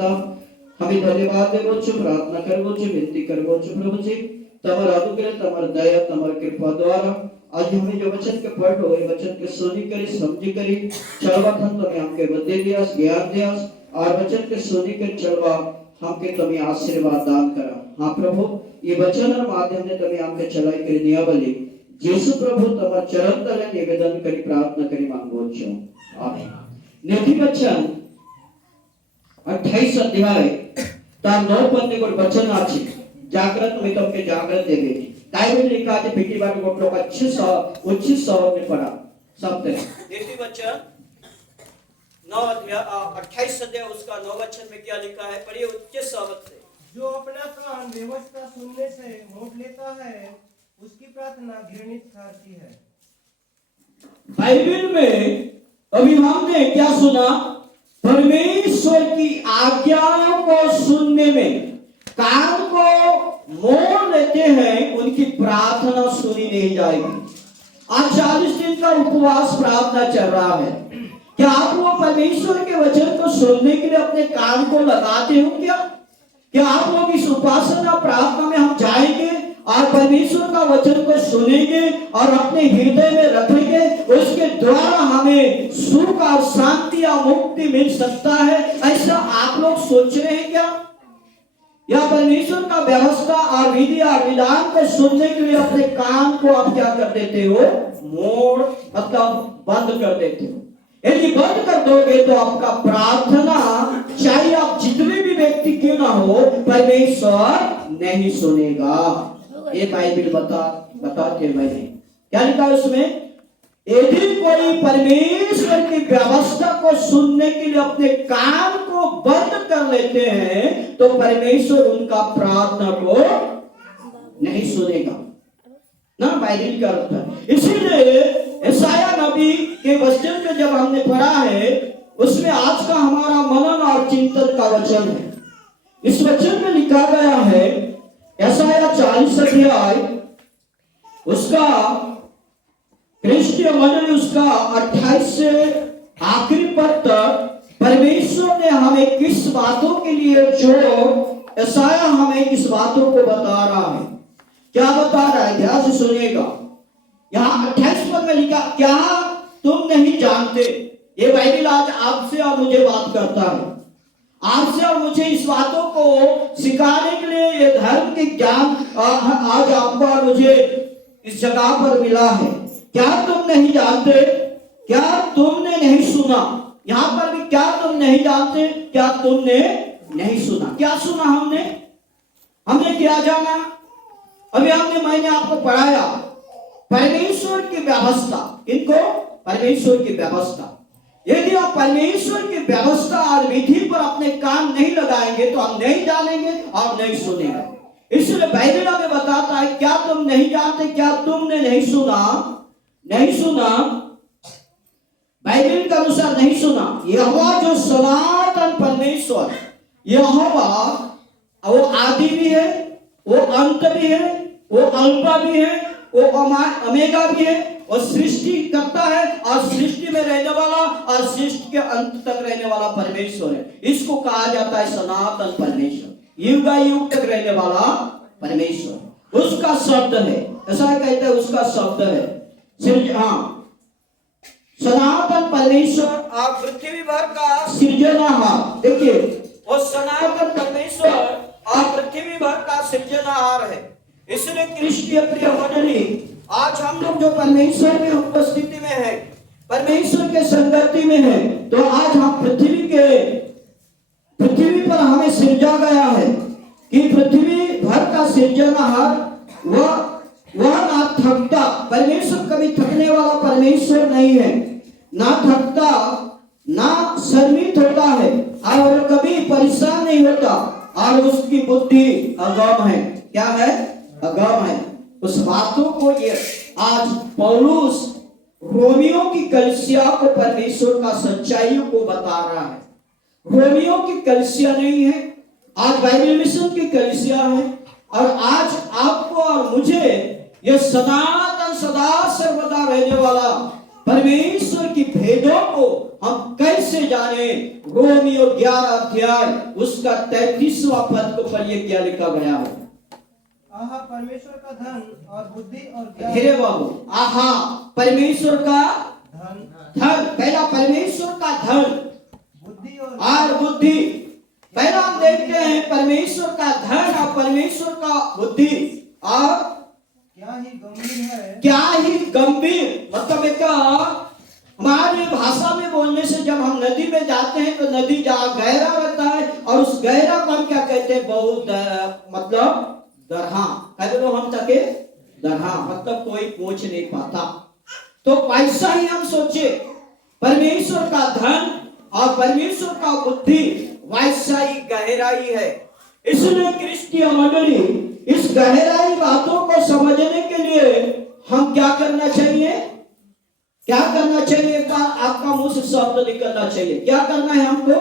पिता हमें धन्यवाद देवो छो, प्रार्थना करवो छो, विनती करवो छो प्रभु जी तमर अनुग्रह तमर दया तमर कृपा द्वारा आज हमें जो वचन के पढ़ो ये वचन के सुनी करी समझी करी चलवा खन तुम्हें हमके बदे दियास ज्ञान दियास और वचन के सुनी कर चलवा हमके तुम्हें आशीर्वाद दान करा। हाँ प्रभु ये वचन और माध्यम ने तुम्हें हमके चलाई करी दिया बलि यीशु प्रभु तमर चरण तले निवेदन करी प्रार्थना करी मांगो छो आमीन। नीति वचन 28 अध्याय तार 9 पद को वचन आछे जागृत में तमके जागृत देवे बाइबल लिखा है बेटी बात को लोग अच्छे स्वरों में पढ़ा शब्द है नीति वचन 9 अध्याय 28 अध्याय उसका 9 वचन में क्या लिखा है पढ़िए उच्च शब्द से। जो अपना कान व्यवस्था सुनने से मोड़ लेता है उसकी प्रार्थना घृणित ठहरती है। बाइबल में अभी हमने क्या सुना परमेश्वर की आज्ञाओं को सुनने में कान को मोड़ लेते हैं उनकी प्रार्थना सुनी नहीं जाएगी। आज 40 दिन का उपवास प्रार्थना चल रहा है क्या आप वो परमेश्वर के वचन को सुनने के लिए अपने कान को लगाते हो क्या आप लोग इस उपासना प्रार्थना में हम जाएंगे और परमेश्वर का वचन को सुनेंगे और अपने हृदय में रखेंगे उसके द्वारा हमें सुख और शांति या मुक्ति मिल सकता है ऐसा आप लोग सोच रहे हैं क्या या परमेश्वर का व्यवस्था और विधि और विधान को सुनने के लिए अपने कान को आप क्या कर देते हो मोड़ मतलब बंद कर देते हो। यदि बंद कर दोगे तो आपका प्रार्थना चाहे आप जितने भी व्यक्ति क्यों ना हो परमेश्वर नहीं सुनेगा। ये बाइबल बताते मैंने क्या लिखा है उसमें यदि कोई परमेश्वर की व्यवस्था को सुनने के लिए अपने कान को बंद कर लेते हैं तो परमेश्वर उनका प्रार्थना को नहीं सुनेगा ना बाइबल का अर्थ है। इसीलिए यशायाह नबी के वचन में जब हमने पढ़ा है उसमें आज का हमारा मनन और चिंतन का वचन है। इस वचन में लिखा गया है यशायाह 40 अध्याय उसका क्रिस्टीय मंडली उसका 28 से आखिरी पद तक परमेश्वर ने हमें किस बातों के लिए जो यशायाह हमें किस बातों को बता रहा है क्या बता रहा है ध्यान से सुनिएगा। यहाँ 28 पद में लिखा क्या तुम नहीं जानते। ये बाइबल आज आपसे और मुझे बात करता है आपसे और मुझे इस बातों को सिखाने के लिए ये धर्म के ज्ञान आज आपको और मुझे इस जगह पर मिला है। क्या तुम नहीं जानते क्या तुमने नहीं सुना। यहाँ पर भी क्या तुम नहीं जानते क्या तुमने नहीं सुना। क्या सुना हमने क्या जाना अभी मैंने आपको पढ़ाया परमेश्वर की व्यवस्था इनको परमेश्वर की व्यवस्था। यदि आप परमेश्वर की व्यवस्था और विधि पर अपने कान नहीं लगाएंगे तो हम नहीं जानेंगे और नहीं सुनेंगे। इसलिए बाइबल हमें बताता है क्या तुम नहीं जानते क्या तुमने नहीं सुना बाइबल के अनुसार नहीं सुना। यहोवा जो सनातन परमेश्वर यहोवा वो आदि भी है वो अंत भी है वो अल्फा भी है वो ओमेगा भी है वो सृष्टि करता है और सृष्टि में रहने वाला और सृष्टि के अंत तक रहने वाला परमेश्वर है। इसको कहा जाता है सनातन परमेश्वर युग तक रहने वाला परमेश्वर उसका शब्द है ऐसा कहते हैं उसका शब्द है सनातन परमेश्वर और पृथ्वी भर का सृजनहार। देखिए वो सनातन परमेश्वर और पृथ्वी भर का सृजनहार है। इसलिए क्रिस्टीय प्रिय मंडली आज हम लोग जो परमेश्वर की उपस्थिति में है परमेश्वर के संगति में है तो आज हम पृथ्वी पर हमें सृजा गया है कि पृथ्वी भर का सृजनहार वह ना थकता। परमेश्वर कभी थकने वाला परमेश्वर नहीं है ना थकता ना शर्मित होता है और कभी परेशान नहीं होता और उसकी बुद्धि अगम है। क्या है अगम है। उस बातों को ये आज पौलुस रोमियों की कलीसिया को परमेश्वर का सच्चाइयों को बता रहा है। रोमियों की कलीसिया नहीं है आज बाइबल मिशन की कलीसिया है और आज आपको और मुझे ये सनातन सदा सर्वदा रहने वाला परमेश्वर की भेदों को हम कैसे जाने? रोमियो 11 अध्याय उसका 33वां पद को पढ़िए, क्या लिखा गया है। आहा परमेश्वर का धन और बुद्धि और ज्ञान। धीरे बाबू, आहा परमेश्वर का धन, पहला परमेश्वर का धन बुद्धि और बुद्धि। पहला हम देखते हैं परमेश्वर का धन और परमेश्वर का बुद्धि। और क्या ही गंभीर है, क्या ही गंभीर, मतलब एक हमारी भाषा में बोलने से जब हम नदी में जाते हैं तो नदी जहाँ गहरा रहता है और उस गहरा को हम क्या कहते हैं? बहुत मतलब दरहा, कहते लोग हम तके दरहा, मतलब कोई पहुंच नहीं पाता। तो ऐसा ही हम सोचे परमेश्वर का धन और परमेश्वर का बुद्धि वैसा ही गहराई है। इसलिए क्रिस्तीय मंडली इस गहराई बातों को समझने के लिए हम क्या करना चाहिए? क्या करना चाहिए? का आपका मुंह से शब्द निकलना चाहिए। क्या करना है हमको?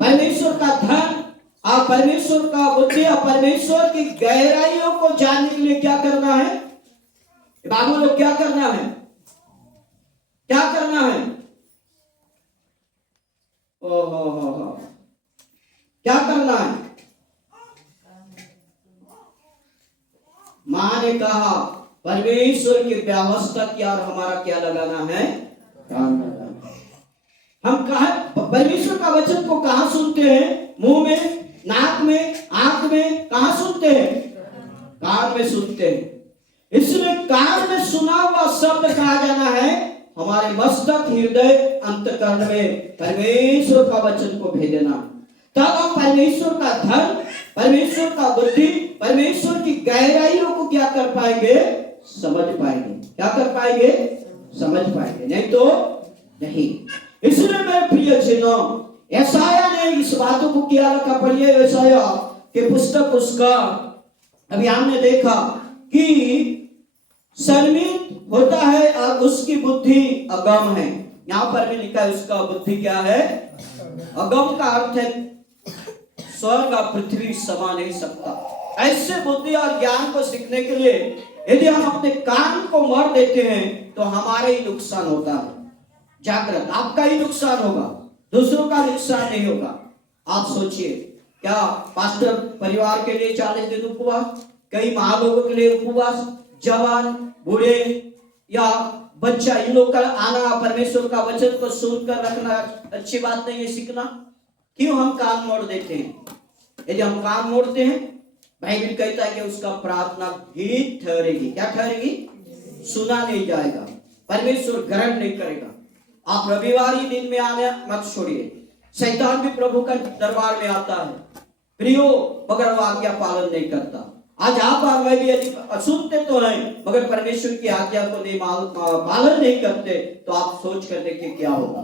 परमेश्वर का धन और परमेश्वर का बुद्धि और परमेश्वर की गहराइयों को जानने के लिए क्या करना है? बाबू लोग क्या करना है? क्या करना है? ओहो, क्या करना है? मां ने कहा परमेश्वर की व्यवस्था की और हमारा क्या लगाना है? काम लगाना है। हम कहा परमेश्वर का वचन को कहां सुनते हैं? मुंह में, नाक में, आंख में, कहां सुनते हैं? कान में सुनते हैं। इसलिए कान में सुना हुआ शब्द कहा जाना है हमारे मस्तक, हृदय, अंतःकरण में परमेश्वर का वचन को भेजना। तब हम परमेश्वर का धन, परमेश्वर का बुद्धि, परमेश्वर की गहराइयों को क्या कर पाएंगे? समझ पाएंगे। क्या कर पाएंगे? समझ पाएंगे, नहीं तो नहीं। इसलिए मेरे प्रिय जनों, यशायाह ने इस बातों को क्या रखा? पढ़िए यशायाह के पुस्तक उसका, अभी हमने देखा कि शर्मिंद होता है और उसकी बुद्धि अगम है। यहां पर भी लिखा है उसका बुद्धि क्या है? अगम का अर्थ है स्वर्ग और पृथ्वी समा नहीं सकता। ऐसे बुद्धि और ज्ञान को सीखने के लिए यदि हम अपने कान को मार देते हैं तो हमारा ही नुकसान होता है। जागृत, आपका ही नुकसान होगा, दूसरों का नुकसान नहीं होगा। आप सोचिए, क्या पास्टर परिवार के लिए 40 दिन उपवास, कई महालोगों के लिए उपवास, जवान, बूढ़े या बच्चा, इन लोग का आना परमेश्वर का वचन को सुनकर रखना अच्छी बात नहीं है सीखना। क्यों हम कान मोड़ देते हैं? यदि हम कान मोड़ते हैं, बाइबल कहता है कि उसका प्रार्थना गीत ठहरेगी। क्या ठहरेगी? सुना नहीं जाएगा, परमेश्वर ग्रहण नहीं करेगा। आप रविवारी दिन में आने मत छोड़िए। शैतान भी प्रभु का दरबार में आता है प्रियो, मगर वो आज्ञा पालन नहीं करता। आज आप और मैं भी यदि सुनते तो हैं मगर परमेश्वर की आज्ञा को नहीं पालन नहीं करते, तो आप सोच कर देखिए क्या होगा।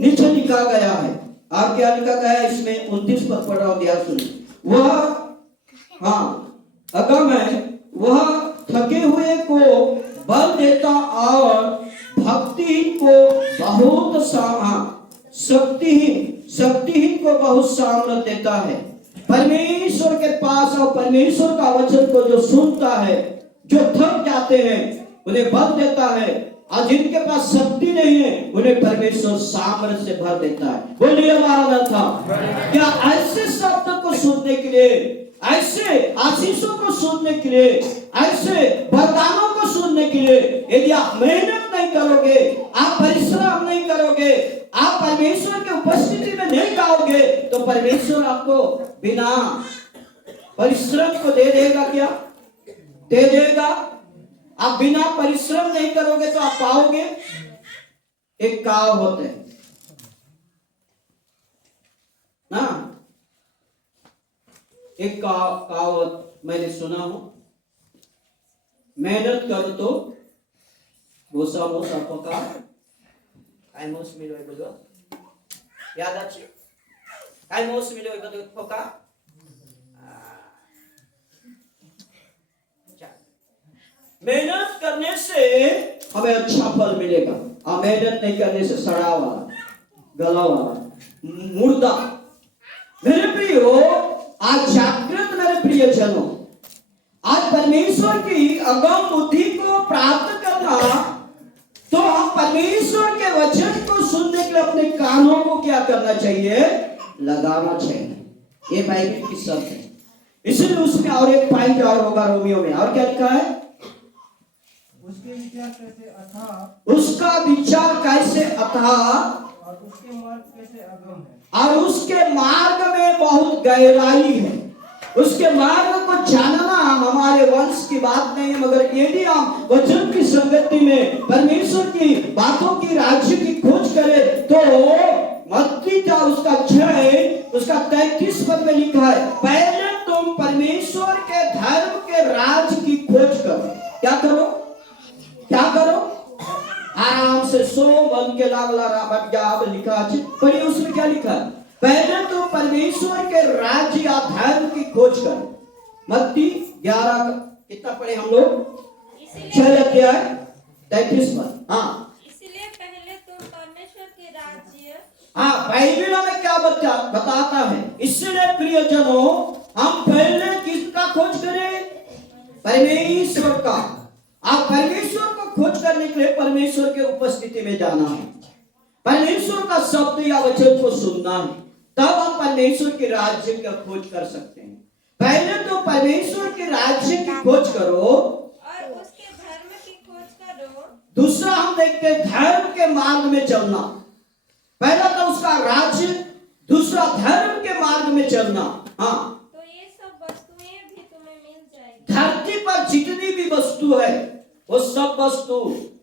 नीचे लिखा गया है, और क्या लिखा गया है इसमें? 29 पद पढ़ रहा हूं, ध्यान सुनिए। वह अगम है, वह थके हुए को बल देता और भक्तिहीन को बहुत शक्तिहीन को बहुत सामर्थ्य देता है। परमेश्वर के पास और परमेश्वर का वचन को जो सुनता है, जो थक जाते हैं उन्हें बल देता है, और जिनके पास शक्ति नहीं है उन्हें परमेश्वर सामर्थ्य से भर देता है। बोलिए मारनाथा। क्या ऐसे शब्द को सुनने के लिए, ऐसे आशीषों को सुनने के लिए, ऐसे वरदानों को सुनने के लिए यदि आप मेहनत नहीं करोगे, आप परिश्रम नहीं करोगे, आप परमेश्वर के उपस्थिति में नहीं जाओगे, तो परमेश्वर आपको बिना परिश्रम को दे देगा? क्या दे देगा? आप बिना परिश्रम नहीं करोगे तो आप पाओगे? एक कहावत है ना, एक कहावत मैंने सुना हूं, मेहनत करो तो भूसा मोसा पका काय मोस मिलो बोलो, याद আছে काय मोस मिलो बोलो पका। मेहनत करने से हमें अच्छा फल मिलेगा, और मेहनत नहीं करने से सड़ा वाला, गला वाला, मुर्दा। मेरे प्रियो, आज जागृत मेरे प्रिय जनों, आज परमेश्वर की अगम बुद्धि को प्राप्त करना, तो हम परमेश्वर परमेश्वर के वचन को सुनने के लिए अपने कानों को क्या करना चाहिए? लगाना चाहिए। ये बाइबल की शब्द है। इसलिए उसमें और एक पॉइंट और होगा रोमियो में, और क्या लिखा है? उसके विचार कैसे अथाह, उसका विचार कैसे अथाह, और उसके मार्ग कैसे अगम है। और उसके मार्ग में बहुत गहराई है। उसके मार्ग को जानना हमारे वंश की बात नहीं है, मगर यदि हम वचन की संगति में परमेश्वर की बातों की राज्य की खोज करें तो मत्ती का उसका 6 उसका 33 पद में लिखा है, पहले तुम परमेश्वर के धर्म के राज की खोज करो। क्या करो? क्या करो? आराम से सो मन के लागला राबट जाब लिखा है। पर उसमें क्या लिखा है? पहले तो परमेश्वर के राज्य या धर्म की खोज करो। मत्ती 11 कितना पढ़े हम लोग? 6 अध्याय 33 पद। हाँ, इसलिए पहले तुम परमेश्वर के राज्य, हाँ, बाइबल में क्या बताता है? इसलिए प्रियजनों, हम पहले किसका खोज करें? परमेश्वर का। आप परमेश्वर को खोज करने के लिए परमेश्वर के उपस्थिति में जाना है, परमेश्वर का शब्द या वचन को सुनना है, तब हम परमेश्वर के राज्य का खोज कर सकते हैं। पहले तो परमेश्वर के राज्य की खोज करो और उसके धर्म की खोज करो। दूसरा हम देखते हैं धर्म के मार्ग में चलना। पहला तो उसका राज्य, दूसरा धर्म के मार्ग में चलना। हाँ, तो ये सब वस्तुएं भी तुम्हें मिल जाएगी। धरती पर जितनी भी वस्तु है वो सब वस्तु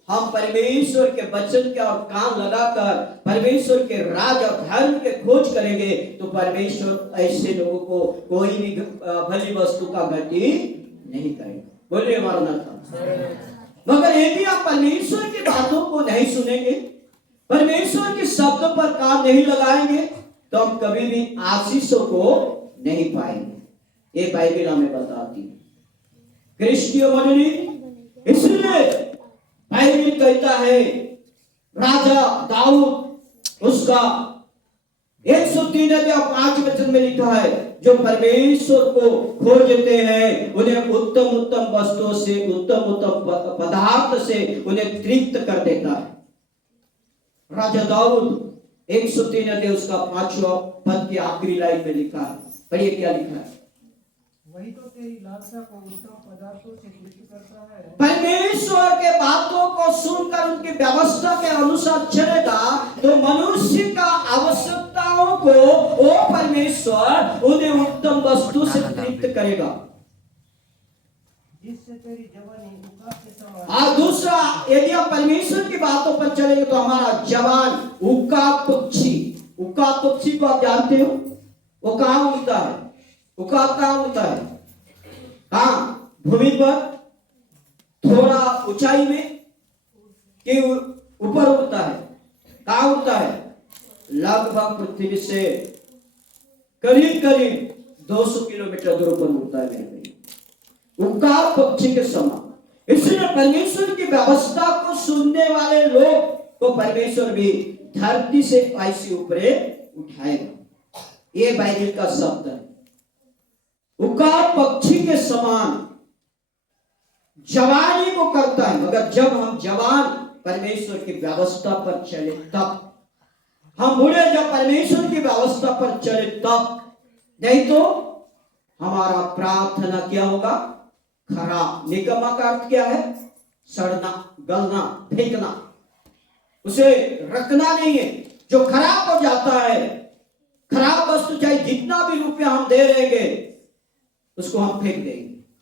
हम परमेश्वर के वचन के और काम लगाकर परमेश्वर के राज और धर्म के खोज करेंगे तो परमेश्वर ऐसे लोगों को कोई भी भली वस्तु का गति नहीं करेगा। बोलिए हमारा नाम। मगर यदि आप परमेश्वर की बातों को नहीं सुनेंगे, परमेश्वर के शब्द पर काम नहीं लगाएंगे तो हम कभी भी आशीषों को नहीं पाएंगे। ये बाइबल हमें बताती है। क्रिस्टियन मंडली, इसलिए बाइबल कहता है राजा दाऊद उसका 103 अध्याय 5 वचन में लिखा है, जो परमेश्वर को खोजते हैं उन्हें उत्तम उत्तम वस्तुओं से, उत्तम उत्तम पदार्थ से उन्हें तृप्त कर देता है। राजा दाऊद 103 अध्याय उसका 5वां पद की आखिरी लाइन में लिखा है। पढ़िए क्या लिखा है? वही तो तेरी लालसा को उत्तम पदार्थों से तृप्त करता है। परमेश्वर के बातों को सुनकर उनकी व्यवस्था के अनुसार चलेगा तो मनुष्य का आवश्यकताओं को वो परमेश्वर उन्हें उत्तम वस्तु से तृप्त करेगा, जिससे तेरी जवानी उकाब के समान। और दूसरा, यदि आप परमेश्वर की बातों पर चलेंगे तो हमारा जवान उकाब पक्षी, उकाब पक्षी को आप जानते हो? वो कहाँ उड़ता है? उकाब कहाँ उड़ता है? हाँ, भूमि पर थोड़ा ऊंचाई में कि ऊपर उड़ता है? कहाँ उड़ता है? लगभग पृथ्वी से करीब करीब 200 किलोमीटर दूर पर उड़ता है। उकाब पक्षी के समान। इसलिए परमेश्वर की व्यवस्था को सुनने वाले लोग को परमेश्वर भी धरती से ऐसे ऊपर उठाएगा। ये बाइबल का शब्द है। उकाब पक्षी के समान जवानी को करता है, मगर जब हम जवान परमेश्वर की व्यवस्था पर चले तब, हम बूढ़े जब परमेश्वर की व्यवस्था पर चले तब, नहीं तो हमारा प्रार्थना क्या होगा? खराब। निकम्मा का अर्थ क्या है? सड़ना, गलना, फेंकना, उसे रखना नहीं है। जो खराब हो जाता है, खराब वस्तु चाहे जितना भी रुपया हम दे देंगे उसको हम फेंक देंगे।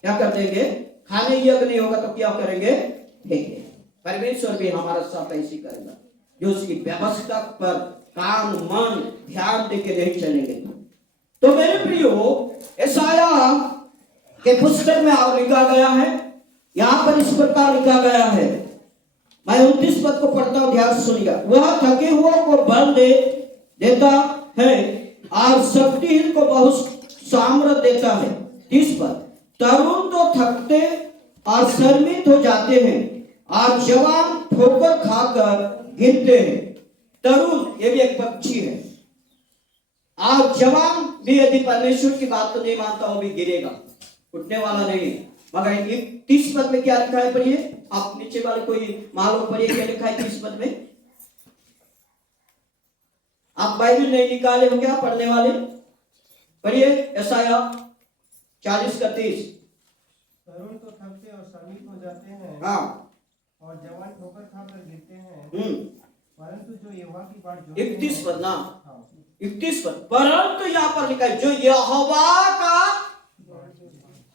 क्या कर देंगे? खाने योग्य नहीं होगा तो क्या करेंगे? फेंकेंगे। परमेश्वर भी हमारा साथ ऐसी करेगा, जो उसकी व्यवस्था पर काम मन ध्यान देके नहीं चलेंगे। तो मेरे प्रियो, यशाया के पुस्तक में और लिखा गया है, यहां पर इस प्रकार लिखा गया है। मैं 29 पद को पढ़ता हूं, ध्यान सुनिएगा। वह थके हुए को बल देता है और शक्तिहीन को बहुत सामर्थ देता है। 30 पद, तरुण तो थकते और शर्मित हो जाते हैं और जवान ठोकर खाकर गिरते हैं। तरुण ये भी एक पक्षी है, और जवान भी यदि परमेश्वर की बात को नहीं मानता वो भी गिरेगा, उठने वाला नहीं। मगर 30 पद में क्या लिखा है? पढ़िए आप, नीचे वाले कोई मालूम पढ़िए क्या लिखा है 30 पद में? आप बाइबल नहीं निकाले हो क्या पढ़ने वाले? पढ़िए यशायाह 40:30। तरुण तो थकते और श्रमित हो जाते हैं हाँ और जवान ठोकर खाकर गिरते हैं, हम्म परंतु जो यहोवा की बाट जोते 31 हैं, पद ना, हाँ, 31 पद। परंतु यहाँ पर लिखा है जो यहोवा का,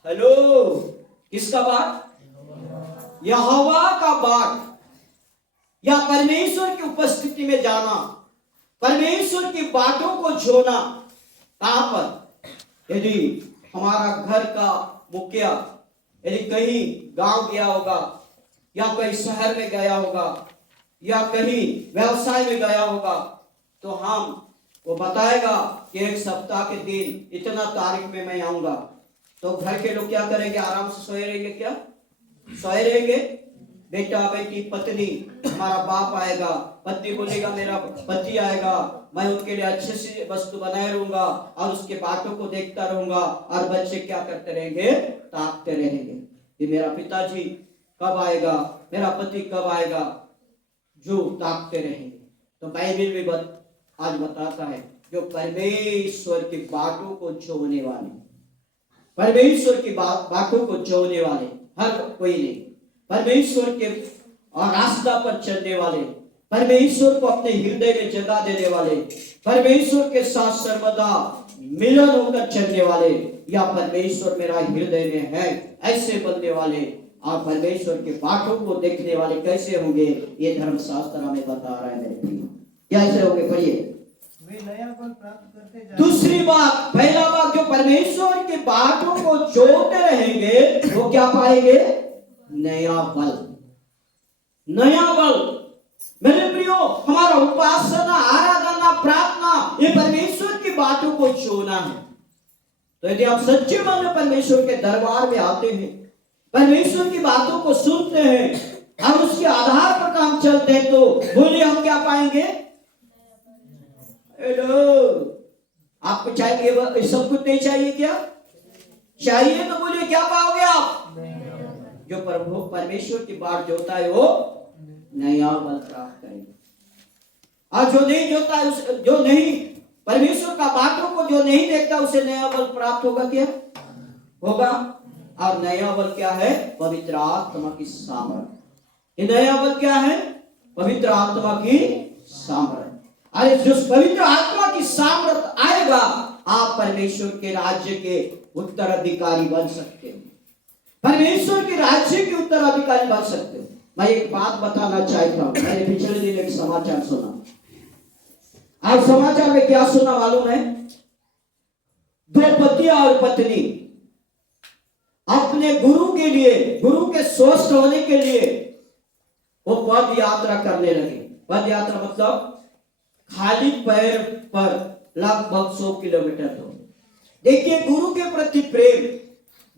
हेलो, किसका बाट? यहोवा का बाट, या परमेश्वर की उपस्थिति में जाना, परमेश्वर की बातों को छोड़ना। कहां पर? यदि हमारा घर का मुखिया यदि कहीं गांव गया होगा या कहीं शहर में गया होगा या कहीं व्यवसाय में गया होगा, तो हम वो बताएगा कि एक सप्ताह के दिन इतना तारीख में मैं आऊंगा, तो घर के लोग क्या करेंगे? आराम से सोए रहेंगे। क्या सोए रहेंगे? बेटा बेटी पत्नी, हमारा बाप आएगा, पत्नी बोलेगा मेरा पति आएगा, मैं उनके लिए अच्छे से वस्तु बनाए रहूंगा और उसके बातों को देखता रहूंगा। और बच्चे क्या करते रहेंगे? ताकते रहेंगे कि मेरा पिताजी कब आएगा, मेरा पति कब आएगा, जो ताकते रहेंगे। तो बाइबल भी आज बताता है जो परमेश्वर की बातों को छोड़ने वाले, परमेश्वर की बातों को छोड़ने वाले, हर कोई नहीं, परमेश्वर के और रास्ता पर चलने वाले, परमेश्वर को अपने हृदय में जगह देने वाले, परमेश्वर के साथ सर्वदा मिलन होकर चलने वाले, या परमेश्वर मेरा हृदय में है, ऐसे बनने वाले और परमेश्वर के बातों को देखने वाले कैसे होंगे? ये धर्मशास्त्र हमें बता रहा है मेरे प्रियो। कैसे होंगे? पढ़िए। वे नया बल प्राप्त करते जाएंगे। दूसरी बात, पहला बात, जो परमेश्वर की बातों को जोड़ते रहेंगे वो क्या पाएंगे? नया बल। नया बल मेरे प्रियो, हमारा उपासना, आराधना, प्रार्थना, ये परमेश्वर की बातों को छोड़ना है। तो यदि आप सच्चे मन में परमेश्वर के दरबार में आते हैं, परमेश्वर की बातों को सुनते हैं और उसके आधार पर काम चलते हैं, तो बोलिए हम क्या पाएंगे? हेलो, आपको चाहिए सब कुछ नहीं चाहिए क्या? चाहिए तो बोलिए क्या पाओगे आप? जो प्रभु परमेश्वर की बात जोता है वो नया बल प्राप्त करेगा, और जो नहीं जोता है, जो नहीं परमेश्वर का बातों को जो नहीं देखता, उसे नया बल प्राप्त होगा। क्या होगा? और नया बल क्या है? पवित्र आत्मा की सामर्थ। ये नया बल क्या है? पवित्र आत्मा की सामर्थ। अरे जो पवित्र आत्मा की सामर्थ आएगा, आप परमेश्वर के राज्य के उत्तराधिकारी बन सकते हो, परमेश्वर के राज्य के उत्तराधिकारी बन सकते हो। मैं एक बात बताना चाहता हूं, मैंने पिछले दिन एक समाचार सुना। आप समाचार में क्या सुना मालूम है? दो पति और पत्नी अपने गुरु के लिए, गुरु के स्वस्थ होने के लिए वो पद यात्रा करने लगे। पद यात्रा मतलब खाली पैर पर लगभग 100 किलोमीटर दूर। देखिए, गुरु के प्रति प्रेम,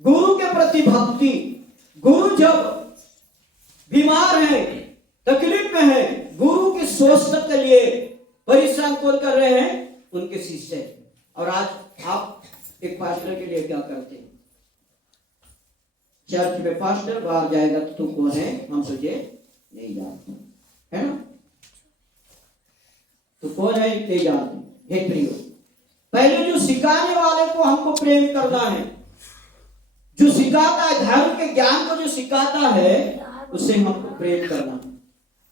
गुरु के प्रति भक्ति। गुरु जब बीमार है, तकलीफ में है, गुरु के स्वस्थ के लिए परिश्रम कौन कर रहे हैं? उनके शिष्य। और आज आप एक पास्टर के लिए क्या करते हैं? चर्च में पास्टर बाहर जाएगा तो तू कौन है? हम तुझे नहीं जानते, है ना? तो कौन है? नहीं जानते। हे प्रियो, पहले जो सिखाने वाले को हमको प्रेम करना है, जो सिखाता है धर्म के ज्ञान को, जो सिखाता है उसे हमको प्रेम करना।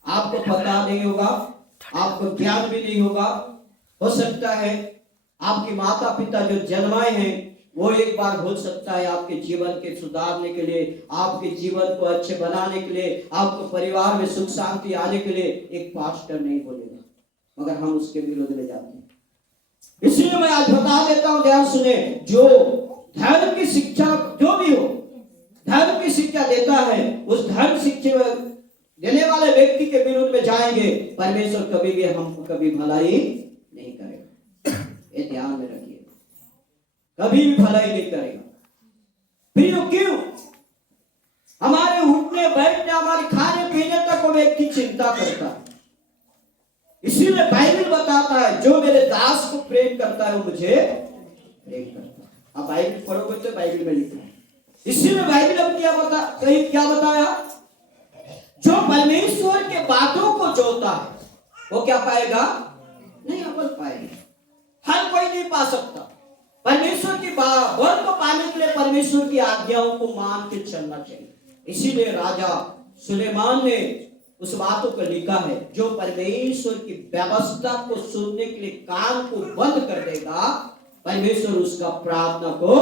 आपको पता नहीं होगा, आपको ज्ञान भी नहीं होगा, हो सकता है आपके माता पिता जो जन्माए हैं वो एक बार हो सकता है आपके जीवन के सुधारने के लिए, आपके जीवन को अच्छे बनाने के लिए, आपको परिवार में सुख शांति आने के लिए एक पास्टर नहीं बोलेगा, मगर हम उसके विरोध में जाते हैं। इसलिए मैं आज बता देता हूं, ध्यान सुने, जो धर्म की शिक्षा जो भी हो, धर्म की शिक्षा देता है, उस धर्म शिक्षा देने वाले व्यक्ति के विरोध में जाएंगे, परमेश्वर कभी भी हमको कभी भलाई नहीं करेगा। ये ध्यान में रखिए, कभी भी भलाई नहीं करेगा। फिर क्यों? हमारे उठने बैठने, हमारे खाने पीने तक वो व्यक्ति चिंता करता है। इसीलिए बाइबल बताता है जो मेरे दास को प्रेम करता है वो मुझे प्रेम करता है। अब बाइबल पढ़ोगे तो बाइबल में लिखा है। इसीलिए बाइबल अब क्या बताया? जो परमेश्वर के बातों को जोता है वो क्या पाएगा? नहीं, अमल पाएगा। कोई नहीं पा सकता। परमेश्वर की वर को पाने के लिए परमेश्वर की आज्ञाओं को मान के चलना चाहिए। इसीलिए राजा सुलेमान ने उस बातों को लिखा है, जो परमेश्वर की व्यवस्था को सुनने के लिए कान को बंद कर देगा, परमेश्वर उसका प्रार्थना को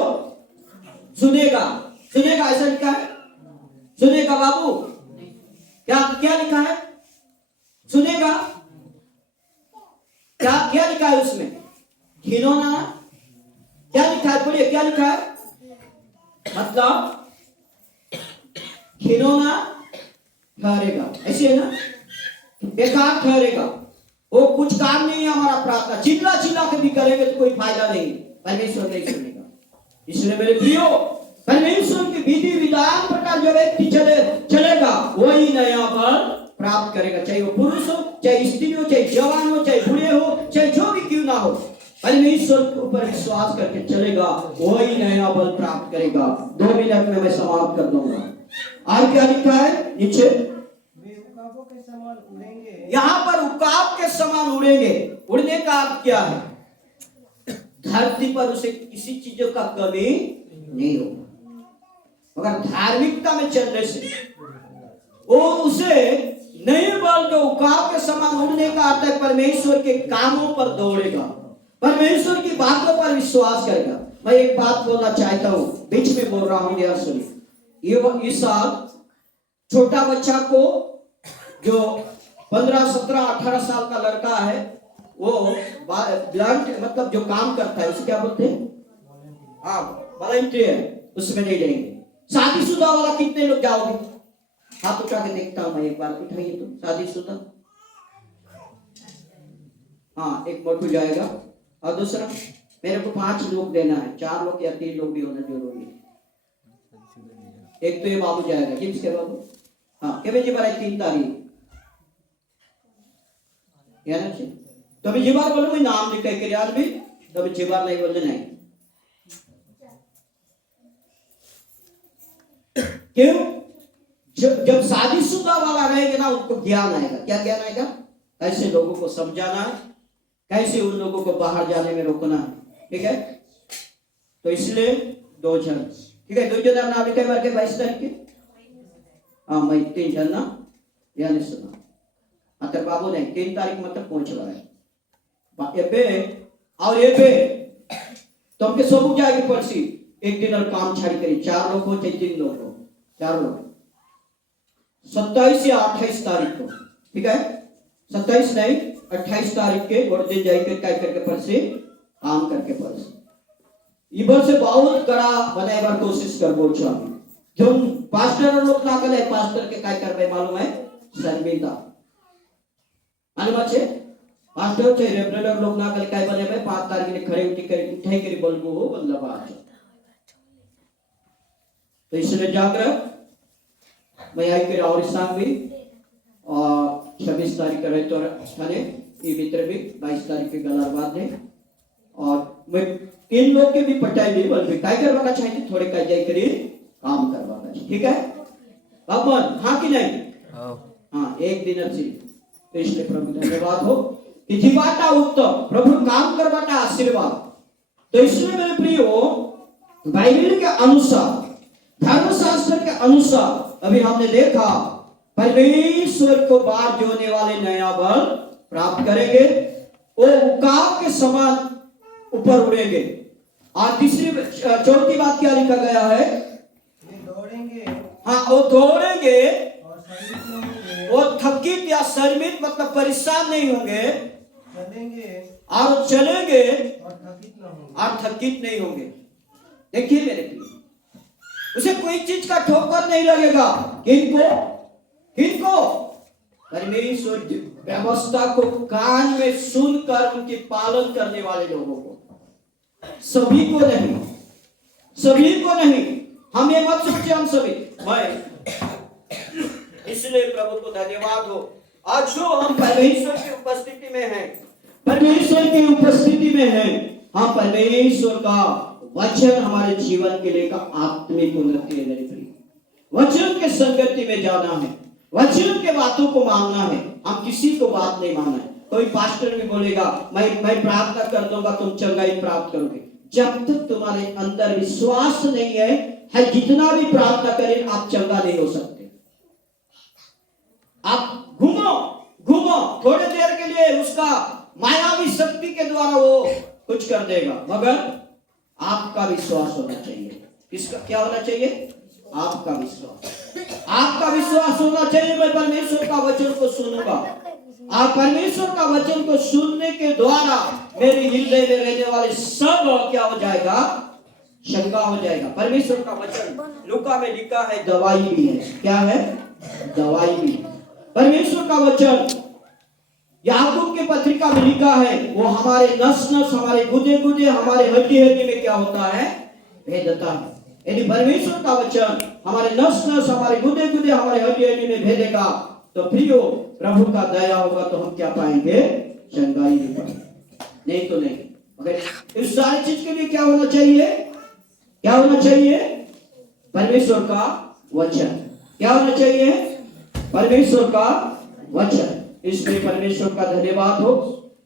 सुनेगा। सुनेगा, ऐसा लिखा है। सुनेगा बाबू, क्या क्या लिखा है? सुनेगा। क्या क्या लिखा है उसमें? घिनौना क्या लिखा है? बोलिए, क्या लिखा है? मतलब घिनौना ठहरेगा, ऐसे है ना, बेकार ठहरेगा, वो कुछ काम नहीं है हमारा प्रार्थना। चिल्ला चिल्ला के भी करेंगे तो कोई फायदा नहीं, परमेश्वर नहीं सुनेगा। इसलिए मेरे प्रियो, परमेश्वर की विधि विधान पर जो व्यक्ति चलेगा वही नया फल प्राप्त करेगा, चाहे वो पुरुष हो, चाहे स्त्री हो, चाहे जवान हो, चाहे बूढ़े हो, चाहे जो भी क्यों ना हो। परमेश्वर के ऊपर विश्वास करके चलेगा वही नया फल प्राप्त करेगा। 2 मिनट में मैं समाप्त कर दूंगा। और क्या लिखा है नीचे? वे उकाबों के समान उड़ेंगे। यहाँ पर उकाब के समान उड़ेंगे। उड़ने का अर्थ क्या है? धरती पर उसे किसी चीजों का कमी नहीं होगा, मगर धार्मिकता में चलने से वो उसे नए बल, जो उकाब के समान उड़ने का अर्थ है परमेश्वर के कामों पर दौड़ेगा, परमेश्वर की बातों पर विश्वास करेगा। मैं एक बात बोलना चाहता हूँ, बीच में बोल रहा हूँ, यार सुनिए। इस साल छोटा बच्चा को, जो 15, 17, 18 साल का लड़का है, वो ब्लंट मतलब जो काम करता है उसे क्या बोलते हैं? वॉलंटियर, उसमें नहीं जाएंगे। शादीशुदा वाला कितने लोग जाओगे? हाथ उठा के देखता हूं मैं, एक बार उठाइए तो। शादीशुदा, हाँ, एक मोटू जाएगा। और दूसरा, मेरे को 5 लोग देना है, 4 लोग या 3 लोग भी होना जरूरी है। एक तो ये बाबू जाएगा, किसके बाबू? हाँ, केवे जी बार 3 तारीख याद है। तो अभी जीवार बोलो, मैं नाम लिख के याद भी, तो अभी जीवार नहीं बोलते नहीं। क्यों? जब शादीशुदा वाला रहेगा ना, उनको ज्ञान आएगा। क्या ज्ञान आएगा? कैसे लोगों को समझाना है, कैसे उन लोगों को बाहर जाने में रोकना है। ठीक है, तो इसलिए 2 जन, ठीक है, 2 जन नाम लिखा है 22 तारीख के। हाँ, मैं 3 जन ना यानी सुना अतर बाबू ने 3 तारीख मतलब पहुंच रहा है एबे, और एबे तो हमके सब जाएगी परसी एक दिन और काम छाड़ी करी। 4 लोग हो चाहे 3 लोग हो, 4 लोग 27 या 28 तारीख को, ठीक है, 27 नहीं 28 तारीख के और दिन जाएंगे काय करके परसे काम करके परसे इबर से बहुत कड़ा बनाए बार कोशिश कर बोल चाहे जो पास्टर लोग ना करे, पास्टर के काय कर भाई मालूम है? शर्मिंदा मालूम है? पास्टर चाहे रेफरेंडर लोग ना करे काय बने भाई 5 तारीख ने खड़े उठाई करी बोलबो हो मतलब आज। तो इसलिए जागृत मैं आई के और सांग भी और 26 तारीख का तो थाने ये मित्र भी 22 तारीख के गलार बाद दे और मैं 3 लोग के भी पटाई नहीं बोल भी काय करवाना चाहिए, थोड़े काय जाए करी काम करवाना चाहिए। ठीक है बाबन? हाँ कि नहीं? हाँ, एक दिन अच्छी। तो इसलिए प्रभु धन्यवाद हो कि जीवाटा उत्तम, प्रभु काम करवाटा आशीर्वाद। तो इसलिए मेरे प्रियो, बाइबल के अनुसार, धर्मशास्त्र के अनुसार अभी हमने देखा परमेश्वर को बाढ़ जोने वाले नया बल प्राप्त करेंगे, वो उकाब के समान ऊपर उड़ेंगे। और तीसरी चौथी बात क्या लिखा गया है? वे दौड़ेंगे, हाँ, वो दौड़ेंगे और शरीर नहीं होंगे, वो थकित या शर्मित मतलब परेशान नहीं होंगे, चलेंगे और चलेंगे और थकित न होंगे। और थकित नहीं होंगे। देखिए मेरे प्रिय, उसे कोई चीज का ठोकर नहीं लगेगा। किनको? किनको? परमेश्वर की व्यवस्था को कान में सुनकर उनके पालन करने वाले लोगों को, सभी को नहीं, सभी को नहीं। हम ये मत सोचे हम सभी। मैं इसलिए प्रभु को धन्यवाद हो आज जो हम परमेश्वर की उपस्थिति में हैं, परमेश्वर की उपस्थिति में हैं, हम परमेश्वर का वचन हमारे जीवन के लिए का आत्मिक उन्नति है। मेरे प्रिय, वचन के संगति में जाना है, वचन के बातों को मानना है, हम किसी को बात नहीं मानना है। कोई पास्टर भी बोलेगा मैं प्रार्थना कर दूंगा तुम चंगाई प्राप्त करोगे। जब तक तुम्हारे अंदर विश्वास नहीं है जितना भी प्रार्थना करें आप चंगा नहीं हो सकते। आप घूमो थोड़े देर के लिए उसका मायावी शक्ति के द्वारा वो कुछ कर देगा, मगर आपका विश्वास होना चाहिए। किसका क्या होना चाहिए? आपका विश्वास होना चाहिए। मैं परमेश्वर का वचन को सुनूंगा। आप परमेश्वर का वचन को सुनने के द्वारा मेरे हृदय में रहने वाले सब क्या हो जाएगा? शंका हो जाएगा। परमेश्वर का वचन लूका में लिखा है दवाई भी है। क्या है? दवाई भी। परमेश्वर का वचन याकूब के पत्रिका में लिखा है वो हमारे नस हमारे गुदे हमारे हड्डी में क्या होता है? भेदता है। यदि परमेश्वर का वचन हमारे नस हमारे गुदे हमारे हड्डी में भेदेगा तो प्रियो प्रभु का दया होगा तो हम क्या पाएंगे? चंगाई भी पाएंगे, नहीं तो नहीं। मगर इस सारी चीज के लिए क्या होना चाहिए? क्या होना चाहिए? परमेश्वर का वचन। क्या होना चाहिए? परमेश्वर का वचन। इसलिए परमेश्वर का धन्यवाद हो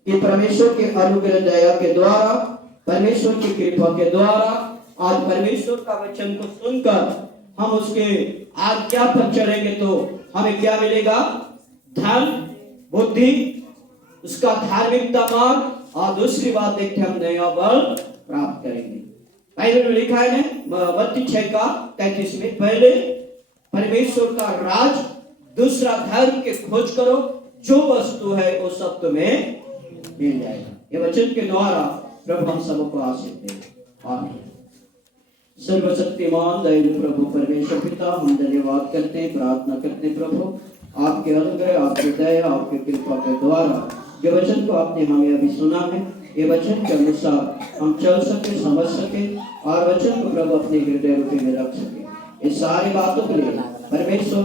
कि परमेश्वर के अनुग्रह दया के द्वारा, परमेश्वर की कृपा के द्वारा आज परमेश्वर का वचन को सुनकर हम उसके आज्ञा पर चलेंगे तो हमें क्या मिलेगा? धन, बुद्धि, उसका धार्मिकता मार्ग, और दूसरी बात देखते हम नया बल प्राप्त करेंगे। बाइबल में लिखा है मत्ती 6:33 में, पहले परमेश्वर का राज, दूसरा धर्म के खोज करो, जो वस्तु है वो सब तुम्हें मिल जाएगा। ये वचन के द्वारा प्रभु हम सबको आशीष दे। आमीन। सर्वशक्तिमान दयालु प्रभु परमेश्वर पिता, हम धन्यवाद करते हैं, प्रार्थना करते हैं प्रभु आपके अनुग्रह, आपके दया, आपके कृपा के द्वारा ये वचन को आपने हमें अभी सुना है, ये वचन के अनुसार हम चल सके, समझ सके और वचन को प्रभु अपने हृदय रूपी में रख सके। इस सारी बातों के लिए परमेश्वर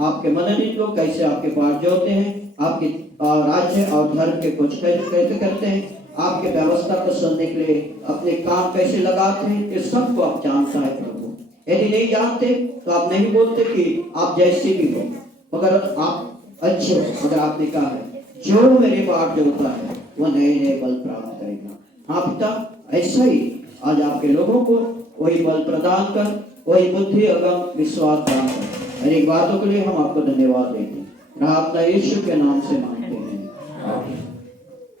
आपके मनोनीत लोग कैसे आपके पास जोड़ते हैं, आपके राज्य और धर्म के कुछ कैसे करते हैं, आपके व्यवस्था को सुनने के लिए अपने काम कैसे लगाते हैं, इस सब को आप जानता है प्रभु। यदि नहीं जानते तो आप नहीं बोलते कि आप जैसे भी हो, मगर आप अच्छे हो। मगर आपने कहा है जो मेरे पास जोड़ता है वो नए नए बल प्राप्त करेगा। हाँ पिता, ऐसा ही आज आपके लोगों को वही बल प्रदान कर, वही बुद्धि एवं विश्वास दान कर। हर एक बातों के लिए हम आपको धन्यवाद देते हैं। प्रार्थना यीशु के नाम से मांगते हैं।